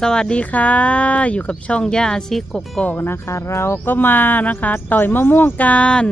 สวัสดีค่ะ อยู่กับช่องย่าอาชีกกอกนะคะ เราก็มานะคะ ต่อยมะม่วงกัน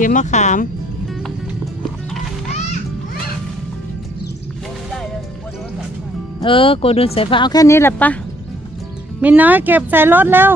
เก็บมะขามเออกดดูสายฟ้าเอาแค่นี้แหละปะมีน้อยเก็บใส่รถแล้ว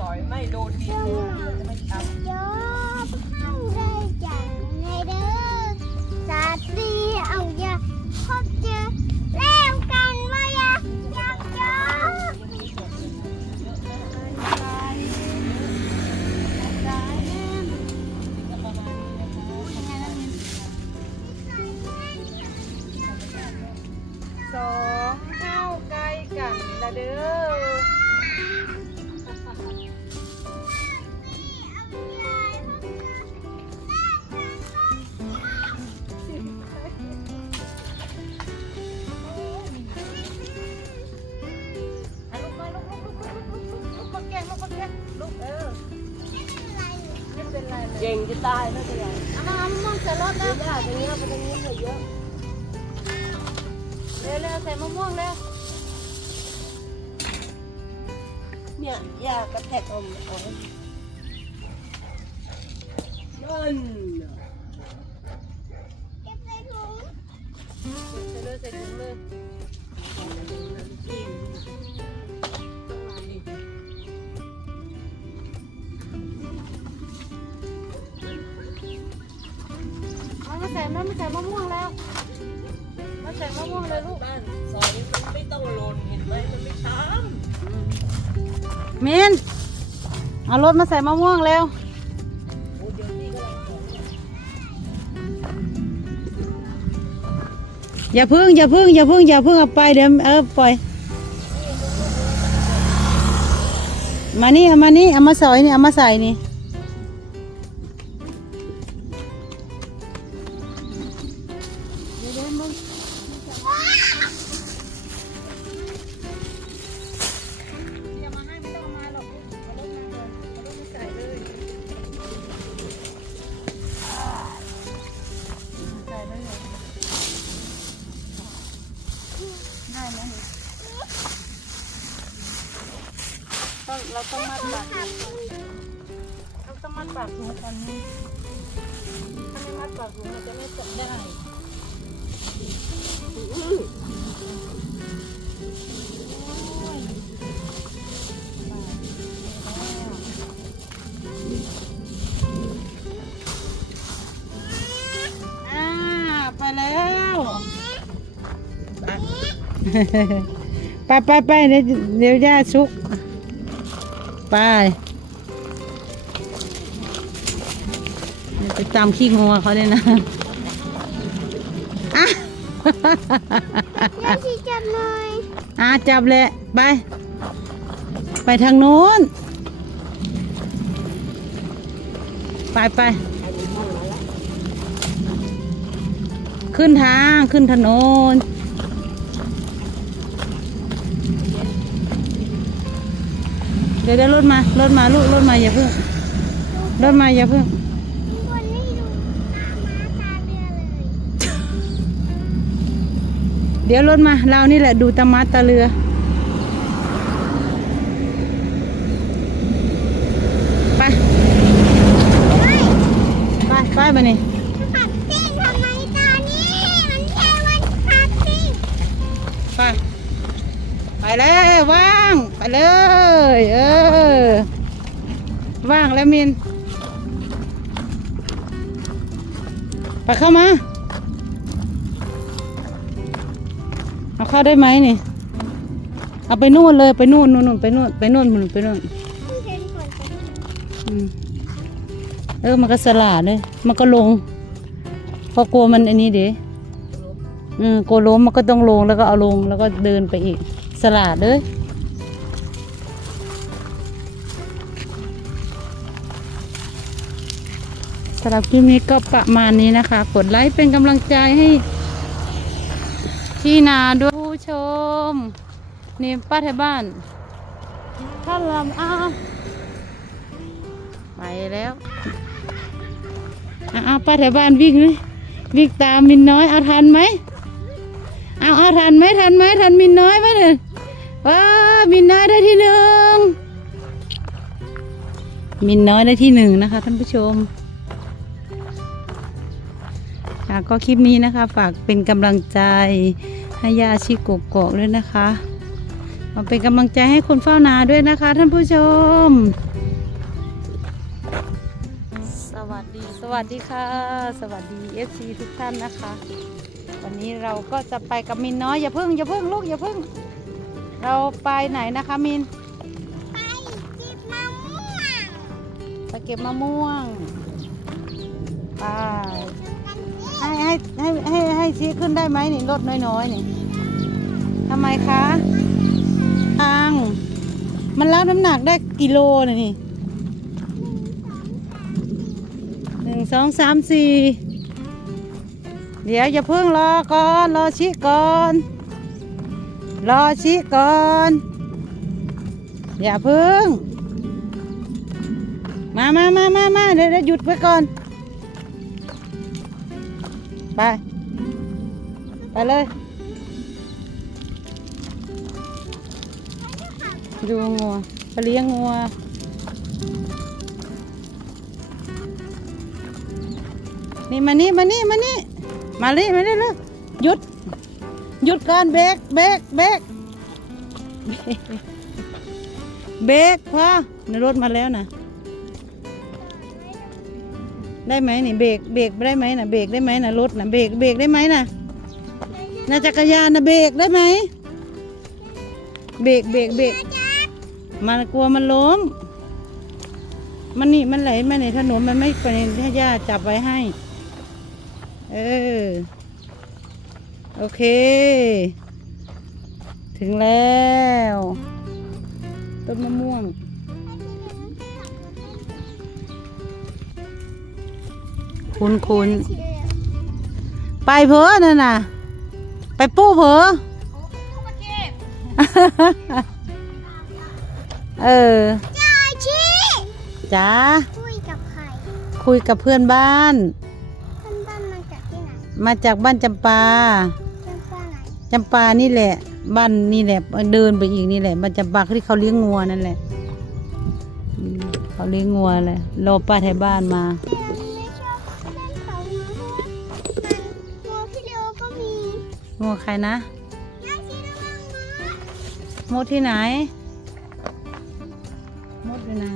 ร่ยไม่โดนดิน ตายไม่เป็นไรเอามาเอามะม่วงใส่รถเยแล้วอะตรงนี้ไปตรงนี้เลยเยอะเร็วเร็วใส่มะม่วงเร็วเนี่ยยากระแทกอมเอาไว้นั่นน่ะเก็บใส่ถุงใส่เลยใส่ถุงเลย ใส่มามาใส่มะม่วงแล้วมาใส่มะม่วงเลยลูกบ้านซอยนี้มันไม่ต้องหล่นเห็นไหมมันไม่ตามมินเอารถมาใส่มะม่วงเร็วโอ้เดี๋ยวพี่ก็ลังของอย่าพึ่งอย่าพึ่งอย่าพึ่งอย่าพึ่งเอาไปเดี๋ยวเออปล่อยมานี่เอามานี่เอามาใส่นี่เอามาใส่นี่ เราต้องมัดปากเราต้องมัดปากหูก่อนนี่ถ้าไม่มัดปากหูมันจะไม่ตกได้อ่าไปแล้วไปไปไปเดี๋ยวเดี๋ยวย่าชุก ไปเดี๋ยวไปตามขี้งัวเขาเลยนะอะแม่ชี้จับหน่อยอะจับเลยไป ไปทางโน้น ไปไปขึ้นทางขึ้นถนน ดี๋ยวเดี๋ยวรถมารถมาลูกรถมาอย่าเพิ่งรถมาอย่าเพิ่งข้างบนนี่ดูตามาตาเรือเลยเดี๋ยวรถมาเรานี่แหละดูตะมัดตะเรือไปไปไปไปนี่ขับซิ่งทำไมตอนนี้มันแค่วันขับซิ่งไปไปแล้วว่า ไปเลย เออ ว่างแล้วมินไปเข้ามา เอาเข้าได้ไหมนี่ เอาไปนู่นเลยไปนู่นนู่นไปนู่นไปนู่นนู่นไปนู่นเดินก่อนจะอืมเออมันก็สลาดเลย มันก็ลงพราะกลัวมันอันนี้เดี๋ยวอืมกลัวล้มมันก็ต้องลงแล้วก็เอาลงแล้วก็เดินไปอีก สลาดเลย สำหรับคลิปนี้ก็ประมาณนี้นะคะ กดไลค์เป็นกำลังใจให้ที่นาด้วยผู้ชม นี่ป้าไทยบ้านถ้าลำอ้าไปแล้วเอาเอาป้าแถวบ้านวิ่งเลยวิ่งตามมินน้อยเอาทันไหมเอาเอาทันไหมทันไหมทันมินน้อยไหมเนี่ยว้ามินน้อยได้ที่หนึ่งมินน้อยได้ที่หนึ่งนะคะท่านผู้ชม ก็คลิปนี้นะคะ ฝากเป็นกำลังใจให้ยาชิกกอกด้วยนะคะมาเป็นกำลังใจให้คนเฝ้านาด้วยนะคะ ท่านผู้ชม สวัสดี สวัสดีค่ะ สวัสดีเอฟซีทุกท่านนะคะ วันนี้เราก็จะไปกับมินน้อยอย่าเพิ่งอย่าเพิ่งลูกอย่าเพิ่ง เราไปไหนนะคะมิน ไปจิบมะม่วง ไปเก็บมะม่วงไปกันสิ ให้ให้ให้ให้ให้ชี้ขึ้นได้ไหมนี่รถน้อยๆนี่ทำไมคะทางมันรับน้ำหนักได้กิโลนะนี่หนึ่งสองสามสี่เดี๋ยวอย่าเพิ่งรอก่อนรอชี้ก่อนรอชี้ก่อน อย่าเพิ่งมมามามามามาเดี๋ยวเดี๋ยวหยุดไว้ก่อน ไป ไปเลย ดูงัวไปเลี้ยงงัวนี่มานี่มานี่มานี่มาเลยมาเลยเลยหยุด หยุดก่อนเบรกเบรกเบรกเบรกพอในรถมาแล้วนะ ได้ไหมนี่เบรกเบรกได้ไหมนะเบรกได้ไหมนะรถนะเบรกเบรกได้ไหมนะนาจักรยานนะเบรกได้ไหมเบรกเบรกเบรกมันกลัวมันล้ม มันนี่มันไหลมาในถนนมันไม่ไปในถ้ย่าจับไว้ให้ เออ โอเค ถึงแล้ว ต้นมะม่วง คุณคุณไปเพอนั่นน่ะ ไปปู้เพอเออจอยชีจ้าคุยกับใครคุยกับเพื่อนบ้านเพื่อนบ้านมาจากที่ไหนมาจากบ้านจำปาเพื่อนบ้านไหนจำปานี่แหละ บ้านนี่แหละเดินไปอีกนี่แหละบ้านจำปาที่เขาเลี้ยงงัวนั่นแหละอืมเขาเลี้ยงงัวเลยรอป้าไทยบ้านมา งัวใครนะยายชีระวังนะมดที่ไหนมดอยู่ไหน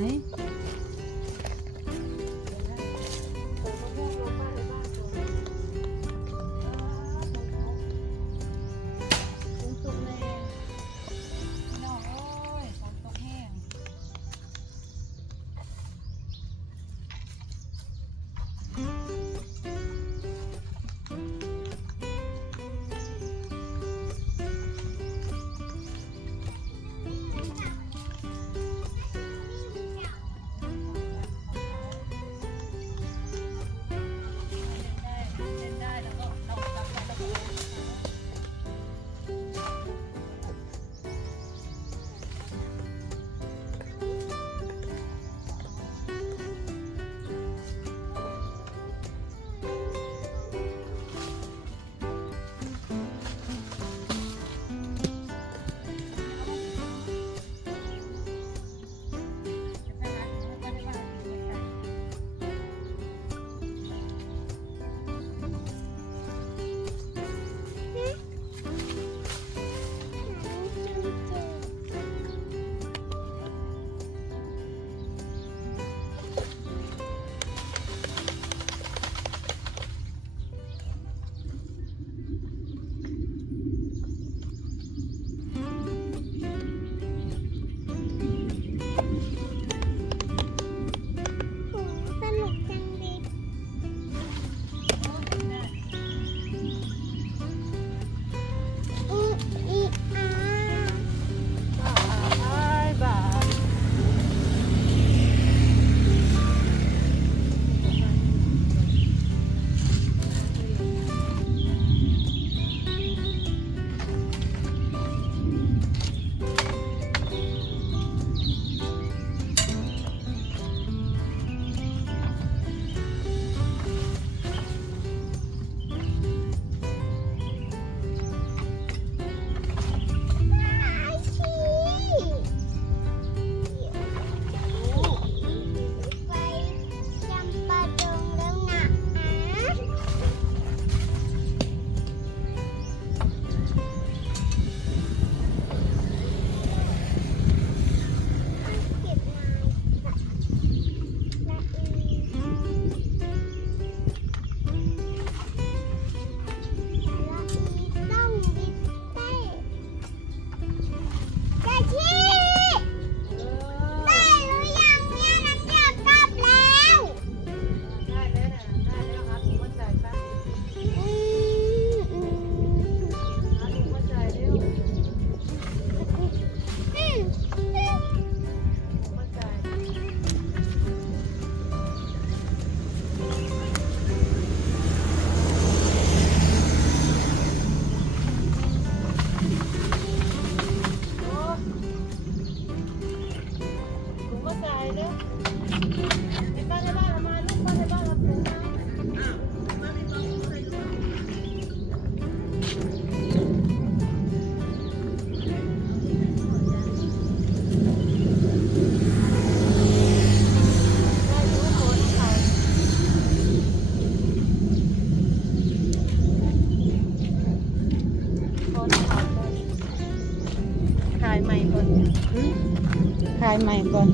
ใหม่ก่อน